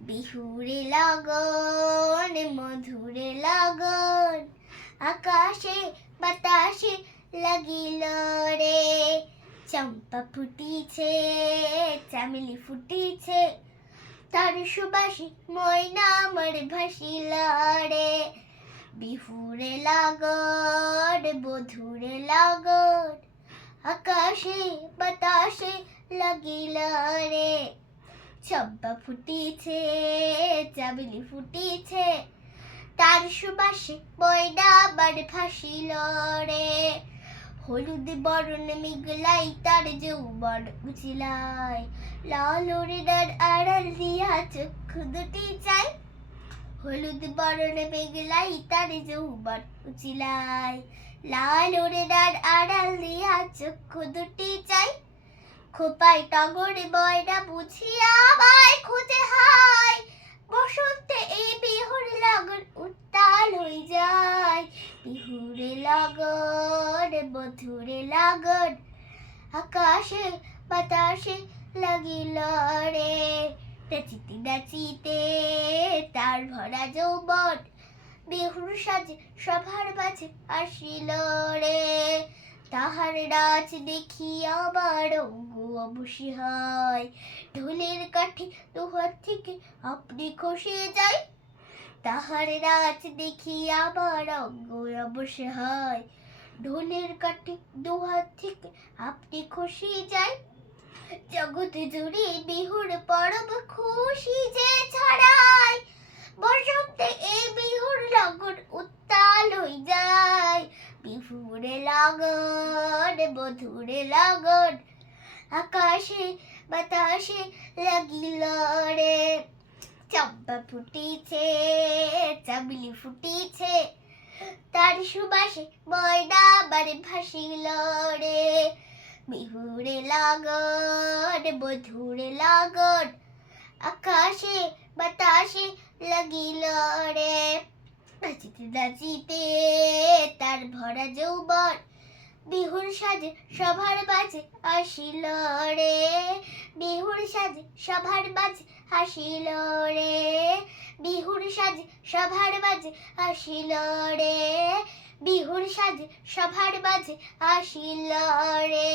বিহুরে লগন মধুরে লগন আকাশে বাতাসে লাগিল রে। চম্পা ফুটিছে চামেলি ফুটিছে তার সুবাসে ময়না আমার ভাসিল রে। বিহুরে লগন মধুরে লগন আকাশে বাতাসে লাগিল রে। চম্পা ফুটিছে চামেলি ফুটিছে তার সুবাসে ময়না আমার ভাসিল রে। হলুদ বরণ মেঘলাই তার যৌবন উচিলাই লাল ওড়নার আড়াল দিয়া চক্ষু দুটি চাই। হলুদ বরণ মেঘলাই তার যৌবন উচিলাই লাল ওড়নার আড়াল দিয়া চক্ষু দুটি চাই। খোপায় টগর ময়না বুঝিয়া আমায় খুঁজে হায়। বসন্তে এই বিহুর লগন উত্তাল হয়ে যায়। বিহুরে লগন মধুরে লগন আকাশে বাতাসে লাগিল রে। নাচিতে নাচিতে তার ভরা যৌবন বিহুর সাজে সভার মাঝে আসিল রে। তাহার নাচ দেখি আমার অঙ্গ অবশী হয়। ঢোলের কাঠি দুহাত থেকে আপনি খসে যায়। তাহার নাচ দেখি আমার অঙ্গ অবশী হয়। ঢোলের কাঠি দুহাত থেকে আপনি খসে যায়। জগৎ জুড়ে বিহুর পরব খুশি যে ছড়ায়। বসন্তে এই বিহুর লগন উত্তাল হয়ে যায়। বিহুরে লগন মধুরে লগন আকাশে বাতাসে লাগিল রে। চম্পা ফুটিছে চামেলি ফুটিছে তার সুবাসে ময়না আমার ভাসিল রে। বিহুরে লগন মধুরে লগন আকাশে বাতাসে লাগিল রে। নাচিতে নাচিতে তার ভরা যৌবন বিহুর সাজে সভার মাঝে আসিল রে। বিহুর সাজে সভার মাঝে আসিল রে। বিহুর সাজে সভার মাঝে আসিল রে। বিহুর সাজে সভার মাঝে আসিল রে।